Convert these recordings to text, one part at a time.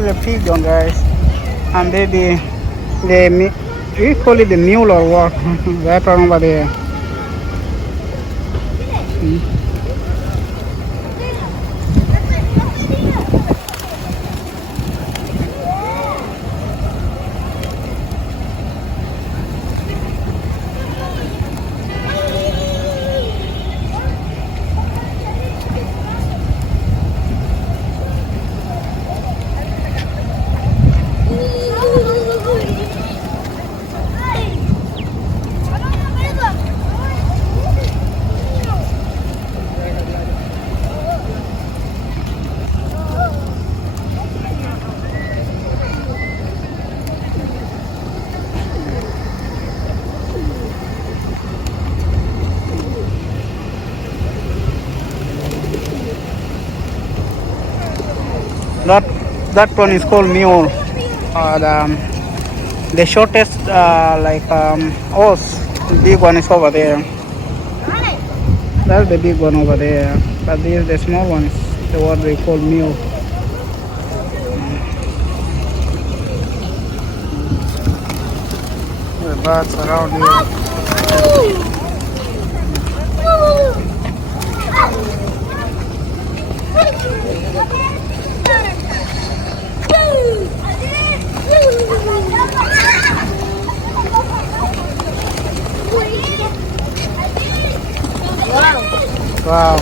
is a pigeon, guys. And we call it the mule or what? Right around over there. That that one is called mule. The shortest horse, the big one is over there. That's the big one over there. But these the small ones, the what we call mule. The birds around here. Wow.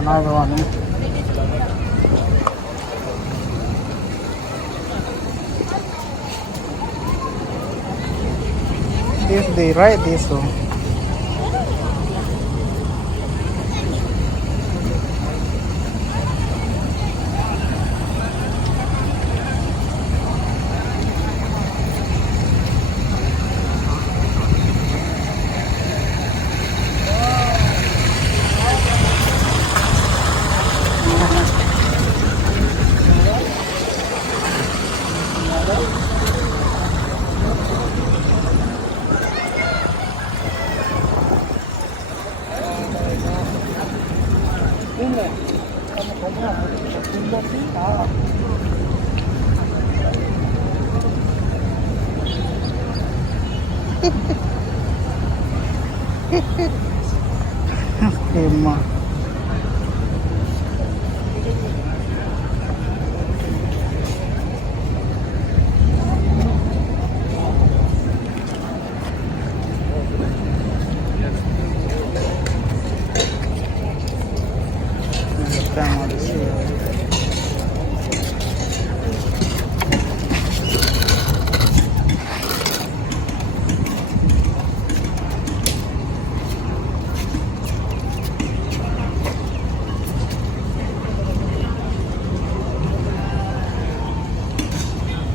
Another one. This they write this one. Emma.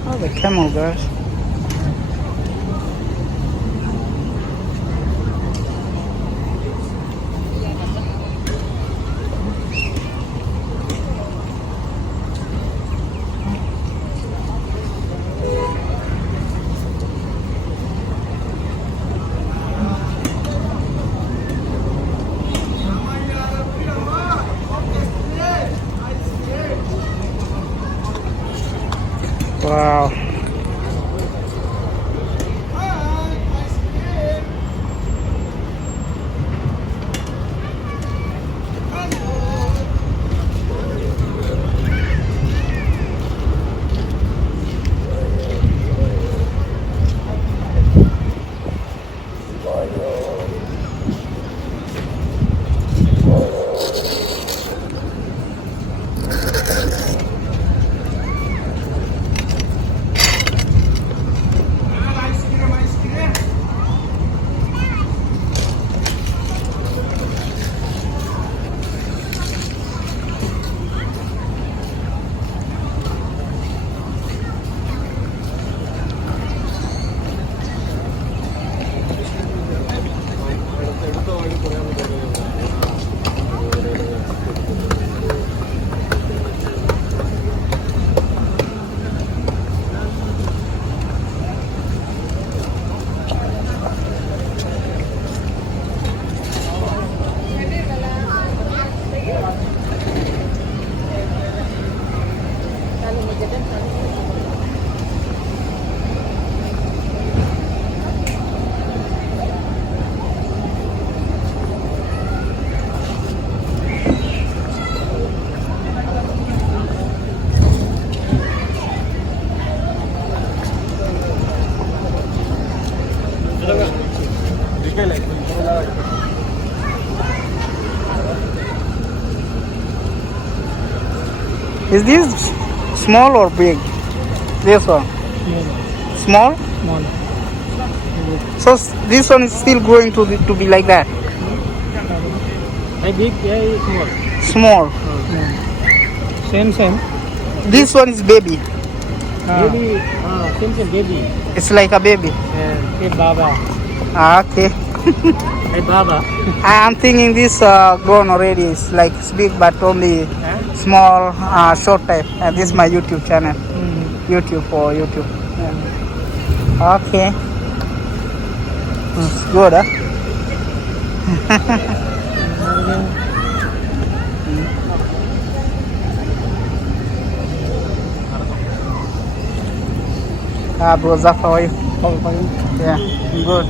Oh, the camel, guys. Wow. Is this small or big? This one? Small? Small. So this one is still growing to be like that? Big, small. Small. Same. This one is baby. Baby, same baby. It's like a baby. Hey Baba. Okay. Hey Baba. I'm thinking this grown already. It's like it's big but only small, short type. And this is my YouTube channel. YouTube for YouTube. Yeah. Okay. It's good, huh? Bro, Zaf, how are you? Yeah, good.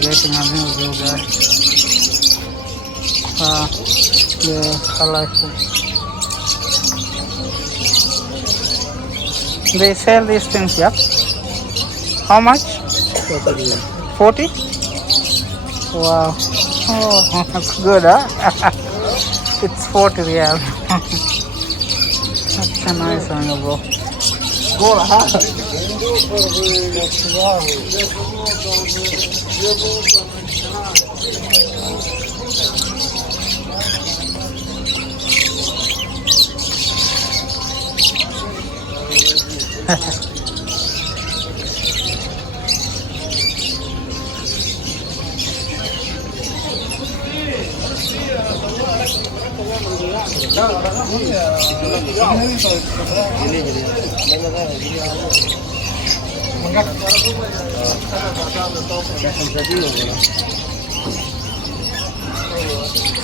Getting a new view, guys. Yeah, colorful. They sell these things, yeah? How much? 40? Wow. Oh, that's good, huh? It's 40 real. That's a nice one, bro.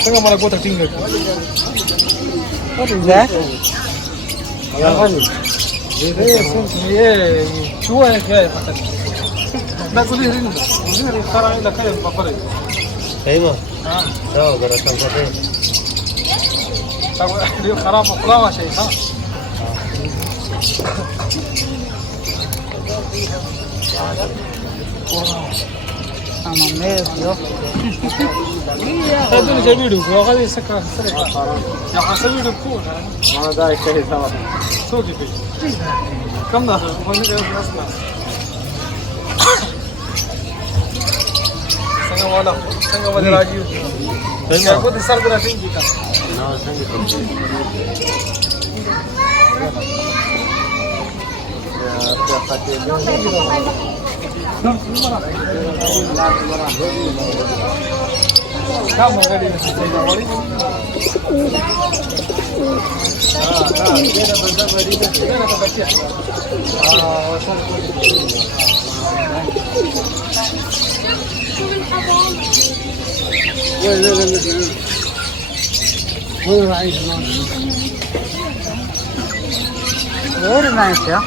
Tengah malah gua tertinggal. What is that? Dua yang kayak macam. Nak kuliah ini, kuliah sekarang ini kayak apa ni? Ayo. Tahu kalau sampai Tahu dia kerap pelawak saya, ha? I'm amazed, yo. Saya dulu jadi video, gua kali sekarang. Yang asal video pun. mana dah ikhlas sama. Souq gitu. Kamu dah, mana kau biasa? Sangat wala raju. Saya pun disar kena tinggi kan. Nah, sangat tinggi. Ya, siapa dia? Kamu kali ni saya awal ini. Dia dah bersama dia. Dia nak baca. Wasal. Very nice, yeah.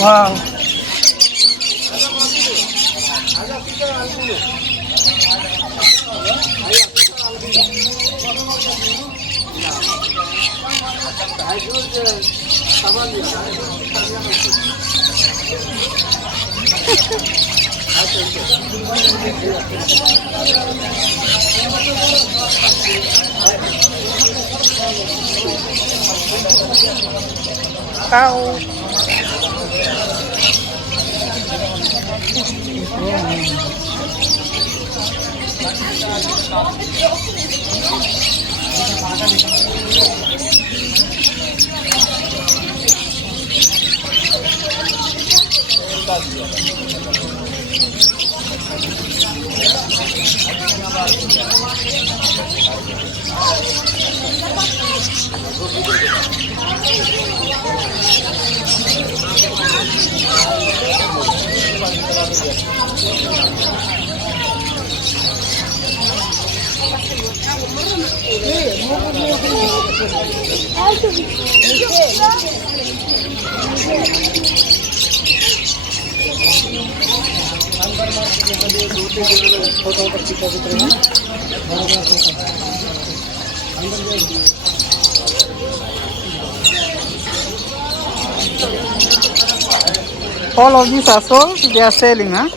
Wow. Ow. All of these are sold, they are selling, huh?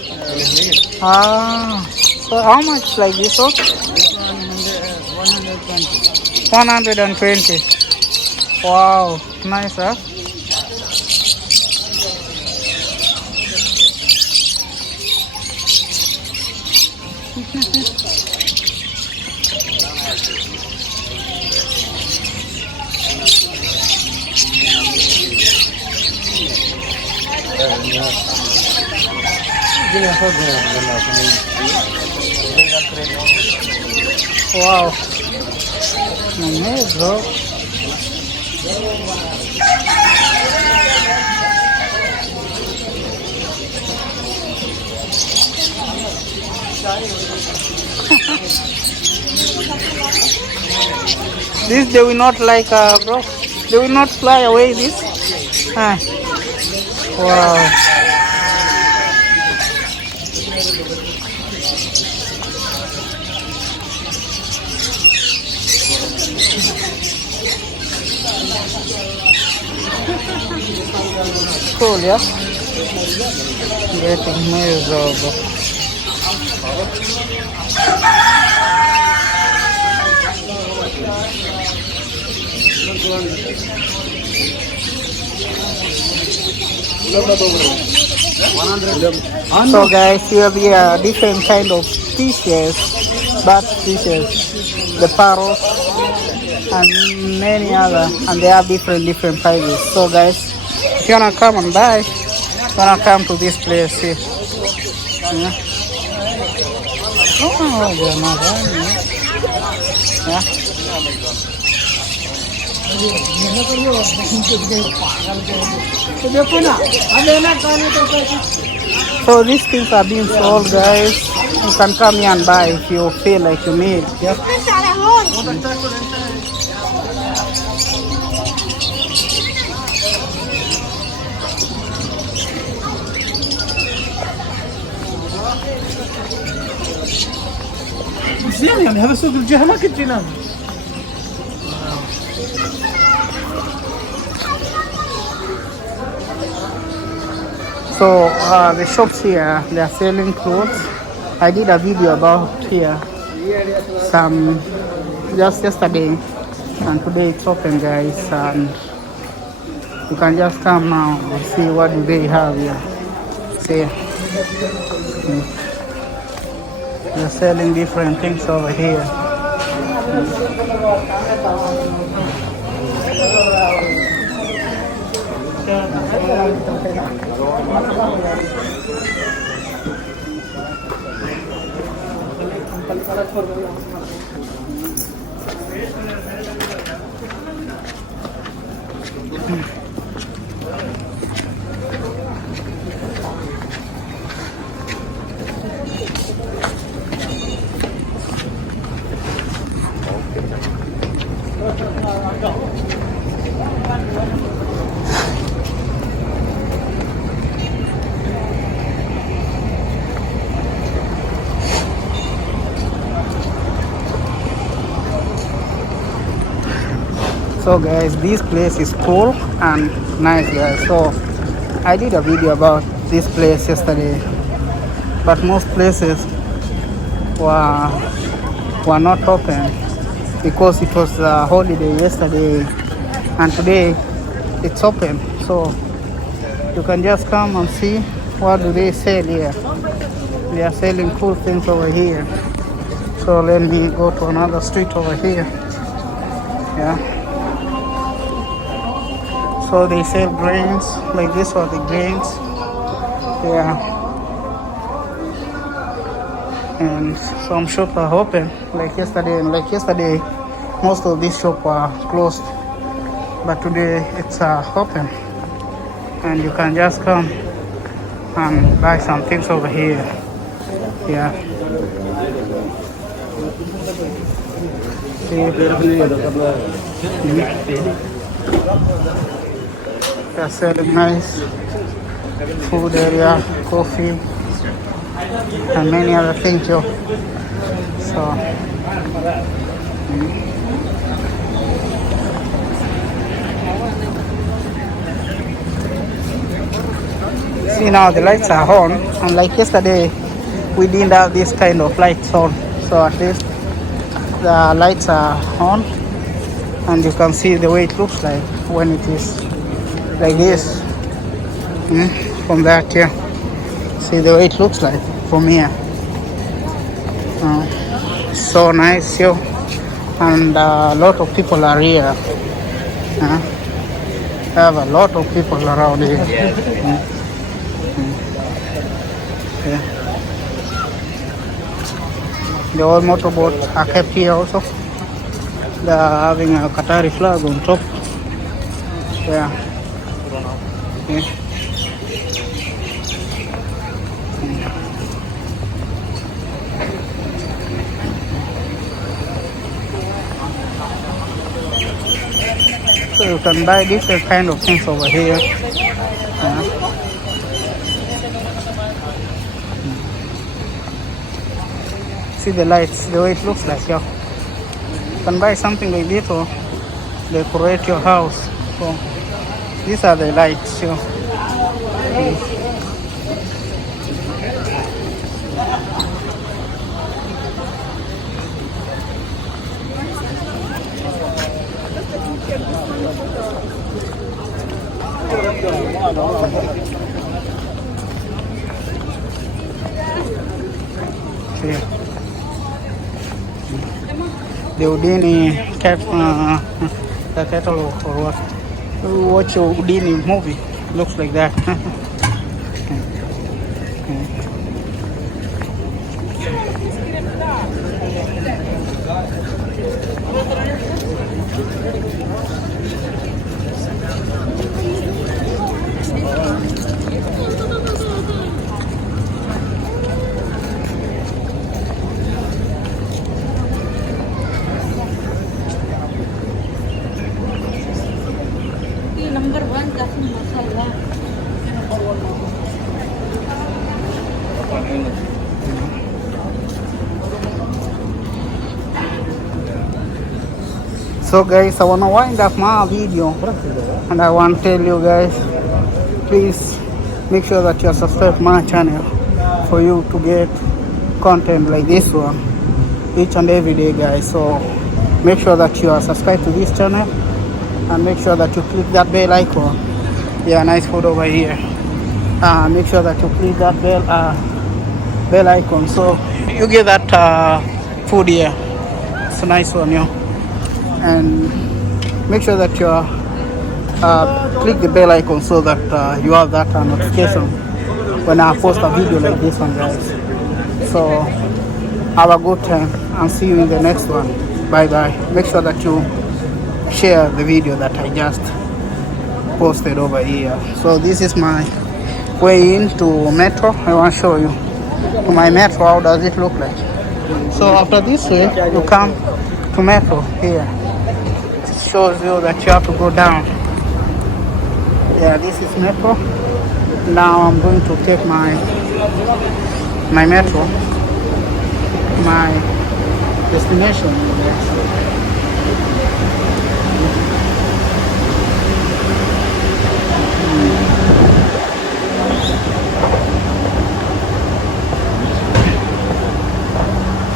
Ah, so how much like this one? 120. Wow, nice, huh? Wow, nice, bro. This they will not like, bro. They will not fly away. This. Ah. Wow. Cool, yeah. Getting miserable. So guys, here we are different kind of fishes, bird fishes, the parrot and many other, and they have different prices. So guys, if you wanna come and buy, you wanna come to this place here. Yeah. Oh, they're not running. Yeah. So these things are being sold, guys. You can come here and buy if you feel like you need. Yeah. زين يعني هذا سوق الجهة ما كنت جينا. So the shops here, they are selling clothes. I did a video about here some just yesterday, and today it's open, guys, and you can just come now and see what do they have here. See, they're selling different things over here. So guys, this place is cool and nice guys. So I did a video about this place yesterday, but most places were not open because it was a holiday yesterday, and today it's open. So you can just come and see what do they sell here. They are selling cool things over here. So let me go to another street over here. Yeah. So they sell grains, like this are the grains. Yeah. And some shops are open, like yesterday. And like yesterday, most of these shops were closed. But today it's open. And you can just come and buy some things over here. Yeah. See, they're selling nice food area, coffee, and many other things too. So, see now the lights are on, and like yesterday we didn't have this kind of lights on, so at least the lights are on and you can see the way it looks like when it is like this. From that here, see the way it looks like from here. So nice here, and a lot of people are here. Have a lot of people around here. Yeah. The old motorboats are kept here also. They are having a Qatari flag on top. Yeah. Yeah. So you can buy different kind of things over here. See the lights, the way it looks like. Yeah. You can buy something like this or decorate your house. So these are the lights. Yeah. The Udini the catalog or what? You watch a Udini movie, looks like that. Number one kasih masalah. So guys, I wanna wind up my video and I want to tell you guys, please make sure that you're subscribed to my channel for you to get content like this one each and every day guys. So make sure that you are subscribed to this channel and make sure that you click that bell icon. Yeah, nice food over here. Make sure that you click that bell icon so you get that food here. It's a nice one, yeah. And make sure that you click the bell icon so that you have that notification when I post a video like this one guys. So have a good time and see you in the next one. Bye bye. Make sure that you share the video that I just posted over here. So this is my way into metro. I want to show you to my metro. How does it look like? So after this way you come to metro here. It shows you that you have to go down. Yeah, this is metro. Now I'm going to take my metro, my destination.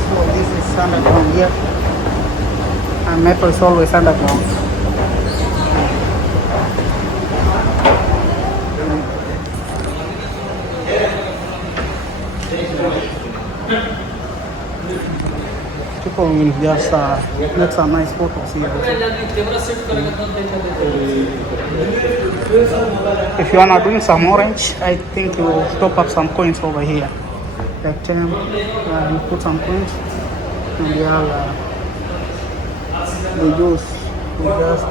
So this is underground here, and metro is always underground. People will just make some nice photos here. If you wanna drink some orange, I think you top up some coins over here. Like 10, you put some coins, and you have the juice. You just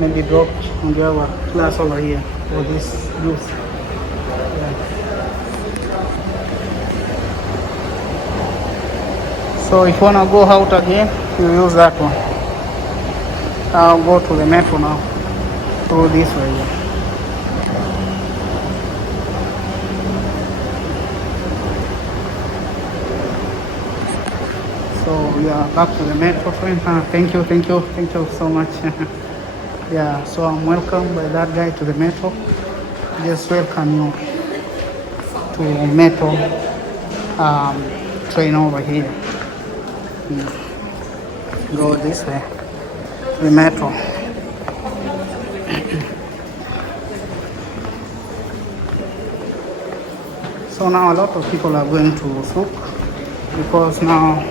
maybe drop on the other glass over here for this juice. Yeah. So if you wanna go out again, you use that one. I'll go to the metro now through this way. Yeah. So we are back to the metro, friend. Thank you so much. Yeah, so I'm welcomed by that guy to the metro. Just welcome you to metro train over here. Go this way, the metro. So now a lot of people are going to Souq because now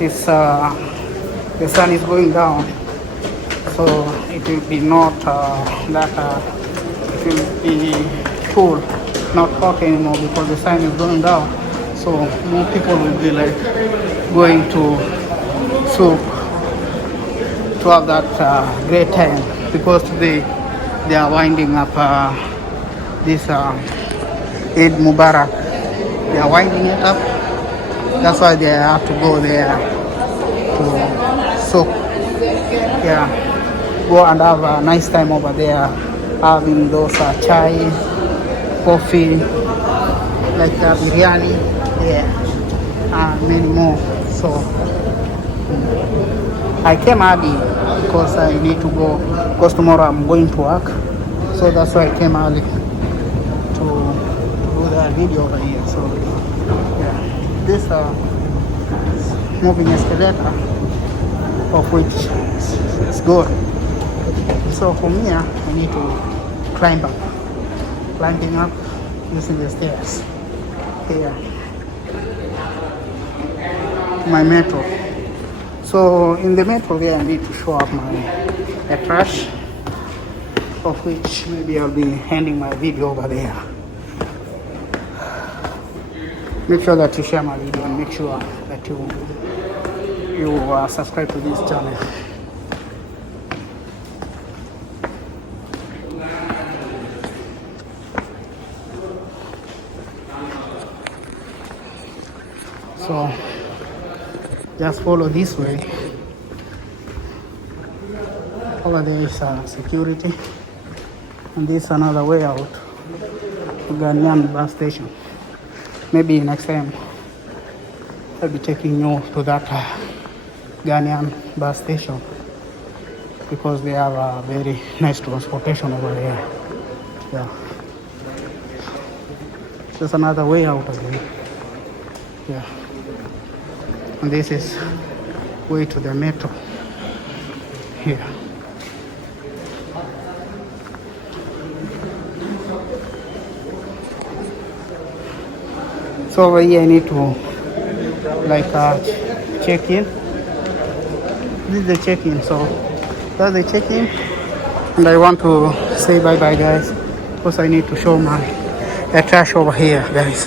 it's the sun is going down, so it will be not it will be cool, not hot anymore because the sun is going down. So more people will be like going to Souq to have that great time because today they are winding up this Eid Mubarak. They are winding it up. That's why they have to go there to Souq. Yeah, go and have a nice time over there, having those chai, coffee, like biryani, yeah, and many more. So I came early because I need to go, because tomorrow I'm going to work. So that's why I came early to do the video over here. So yeah, this moving escalator, of which is good. So from here I need to climb up, climbing up using the stairs here. My metro. So in the metro there I need to show up my trash, of which maybe I'll be handing my video over there. Make sure that you share my video and make sure that you subscribe to this channel. So just follow this way. Over there is security, and this is another way out to Ghanaian bus station. Maybe next time I'll be taking you to that Ghanaian bus station because they have a very nice transportation over there. Yeah, there's another way out again. Yeah, and this is way to the metro here. So over here I need to like check in. This is the check-in. So that's the check-in, and I want to say bye bye guys because I need to show my trash over here guys.